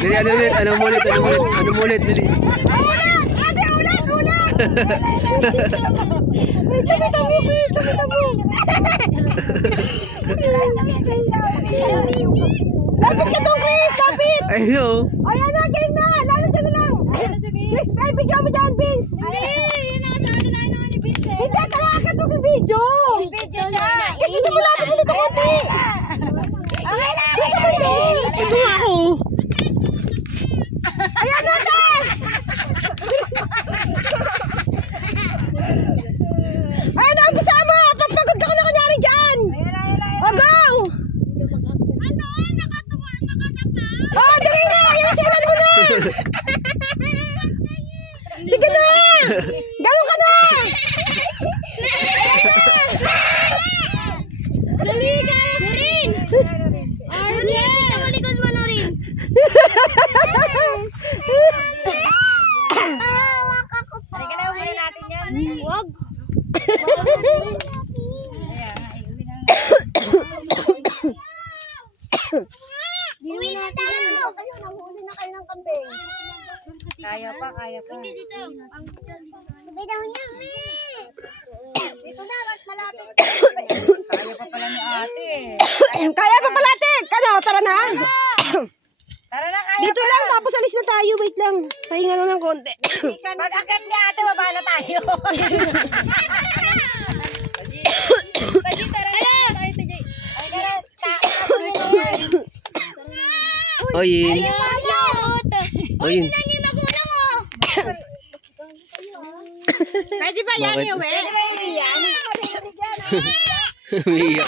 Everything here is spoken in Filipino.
Dili, ano ulit? Ano ulit? Ano ulit? Ano ulit? Dili. Ulat! Ate, ulat! Ulat! Wait, tapit mo, please! Tapit mo! Lapit ka to, Chris! Lapit! Ayun o. Ay, ano? Galing na! Lapit ka na lang! Chris, ay, video mo dyan, Vince! Hindi, yun ang sa ano lang naman ni Vincent. Hindi, tara ka to kay video! Video siya. Kasi hindi mo lapit mo dito, ate! Dito mo din! Ito nga ako. Ayan na, ate! Ayan na, umpisa mo! Pagpagod ka ko na kunyari dyan! O, go! Oh, dali na! Yan, simulan mo na! Sige na! Ganun ka na! Dali ka! Rin! Rin! Tamalikod mo na rin. Wak ako po. Halika na, uwi natin yan. Wag. Uwi na tayo. Kayo, nanghuli na kayo ng kambing. Kaya pa. Hindi dito. Bitaw niya. Dito na, mas malapit. Kaya pa pala ni ate. Kaya pa pala, ate! Ano, tara na! Tara na, kaya Dito lang, tapos alis na tayo. Wait lang. Pahinga lang ng konti. Pag-akyat niya ate, baba na tayo. Taji, tara na tayo, Taji. Ay, tara, taas mo na yan. Oyin. Malot. Oyin. Ano yung magulang mo? Pwede ba yan, Bakit? Iwe? Pwede ba yung yan? Umiiyak.